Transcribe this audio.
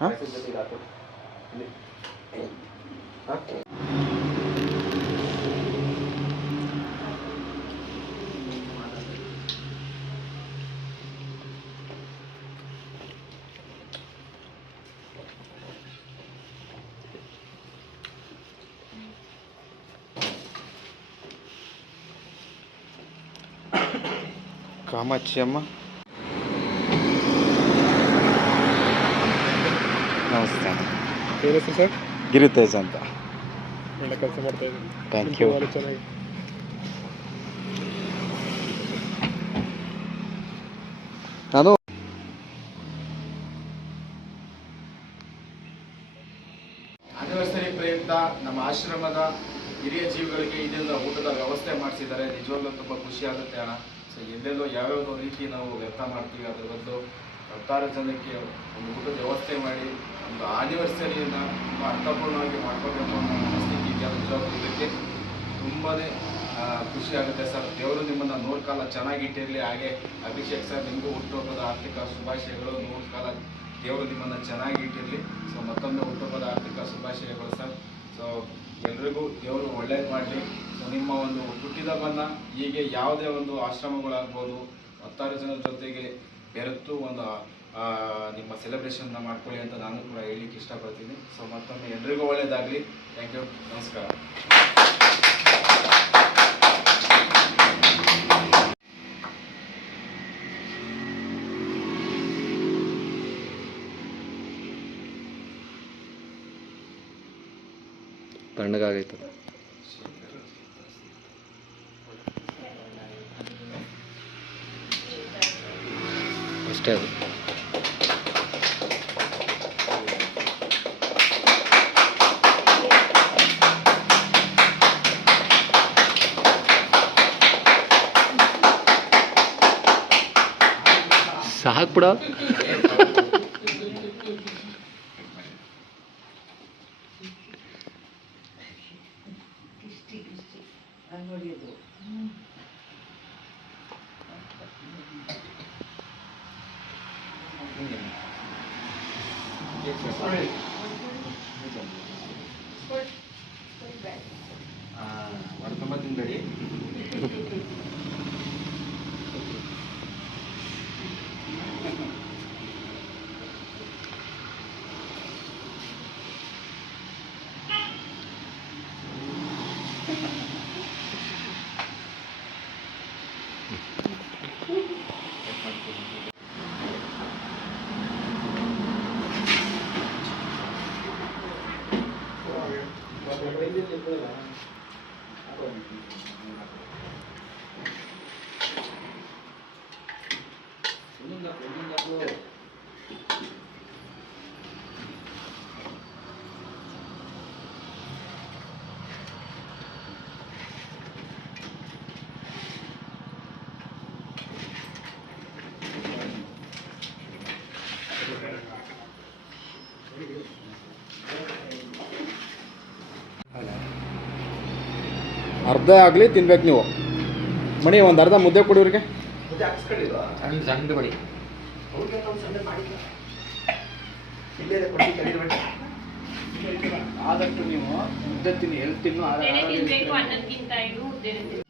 ಹಾಂ ಕಾಮಾಕ್ಷಿ ಅಮ್ಮ ನಮಸ್ತೆ. ಸರ್ ಗಿರಿತೇಜ್ ಅಂತ. ಒಳ್ಳೆ ಕೆಲಸ ಮಾಡ್ತಾ ಇದ್ದೀನಿ. Thank you. ಚೆನ್ನಾಗಿ ನಾನು ಆನಿವರ್ಸರಿ ಪ್ರಯುಕ್ತ ನಮ್ಮ ಆಶ್ರಮದ ಹಿರಿಯ ಜೀವಿಗಳಿಗೆ ಇದರಿಂದ ಊಟದ ವ್ಯವಸ್ಥೆ ಮಾಡಿಸಿದ್ದಾರೆ. ನಿಜವಾಗ್ಲೂ ತುಂಬ ಖುಷಿ ಆಗುತ್ತೆ ಅಣ್ಣ. ಸೊ ಎಲ್ಲೆಲ್ಲೋ ಯಾವ್ಯಾವ ರೀತಿ ನಾವು ವ್ಯರ್ಥ ಮಾಡ್ತೀವಿ, ಅದ್ರ ಬದಲು 10 ಜನಕ್ಕೆ ಒಂದು ಊಟದ ವ್ಯವಸ್ಥೆ ಮಾಡಿ ಒಂದು ಆನಿವರ್ಸರಿಯನ್ನು ತುಂಬ ಅರ್ಥಪೂರ್ಣವಾಗಿ ಮಾಡ್ಕೋಬೇಕು ಅನ್ನೋ ಮನಸ್ಥಿತಿ ಇದೆಯಲ್ಲ. ನಿಜವಾಗ್ಲೂ ಇದಕ್ಕೆ ತುಂಬಾ ಖುಷಿ ಆಗುತ್ತೆ ಸರ್. ದೇವರು ನಿಮ್ಮನ್ನು 100 ಕಾಲ ಚೆನ್ನಾಗಿಟ್ಟಿರಲಿ. ಹಾಗೆ ಅಭಿಷೇಕ್ ಸರ್, ನಿಮಗೂ ಹುಟ್ಟುಹಬ್ಬದ ಆರ್ಥಿಕ ಶುಭಾಶಯಗಳು. 100 ಕಾಲ ದೇವರು ನಿಮ್ಮನ್ನು ಚೆನ್ನಾಗಿಟ್ಟಿರಲಿ. ಸೊ ಮತ್ತೊಮ್ಮೆ ಹುಟ್ಟುಹಬ್ಬದ ಆರ್ಥಿಕ ಶುಭಾಶಯಗಳು ಸರ್. ಸೊ ಎಲ್ರಿಗೂ ದೇವರು ಒಳ್ಳೇದು ಮಾಡಲಿ. ಸೊ ನಿಮ್ಮ ಒಂದು ಹುಟ್ಟಿದಬ್ಬನ ಹೀಗೆ ಯಾವುದೇ ಒಂದು ಆಶ್ರಮಗಳಾಗ್ಬೋದು 10 ಜನರ ಜೊತೆಗೆ ಬೆರೆತು ಒಂದು ನಿಮ್ಮ ಸೆಲೆಬ್ರೇಷನ್ನ ಮಾಡ್ಕೊಳ್ಳಿ ಅಂತ ನಾನು ಕೂಡ ಹೇಳಲಿಕ್ಕೆ ಇಷ್ಟಪಡ್ತೀನಿ. ಸೊ ಮತ್ತೊಮ್ಮೆ ಎಲ್ರಿಗೂ ಒಳ್ಳೆಯದಾಗಲಿ. Thank you. ನಮಸ್ಕಾರ. ತಣ್ಣಗಾಗೈತದ ಅಷ್ಟೇ ಅದು. ಸಾಕು ಬಿಡ. ತುಂಬ ತಿಂಬೇಡಿ. ಅರ್ಧ ಆಗಲಿ ತಿನ್ಬೇಕು ನೀವು. ಮಣಿ ಒಂದು ಅರ್ಧ ಮುದ್ದೆ ಕೊಡಿ ಇವ್ರಿಗೆ. ಸಣ್ಣ ಬಡಿ ಆದಷ್ಟು ನೀವು ಮುದ್ದೆ ತಿನ್ನಿ. ಹೆಲ್ತ್ ತಿನ್ನು. ಅನ್ನಕ್ಕಿಂತ ಇದು ಮುದ್ದೆ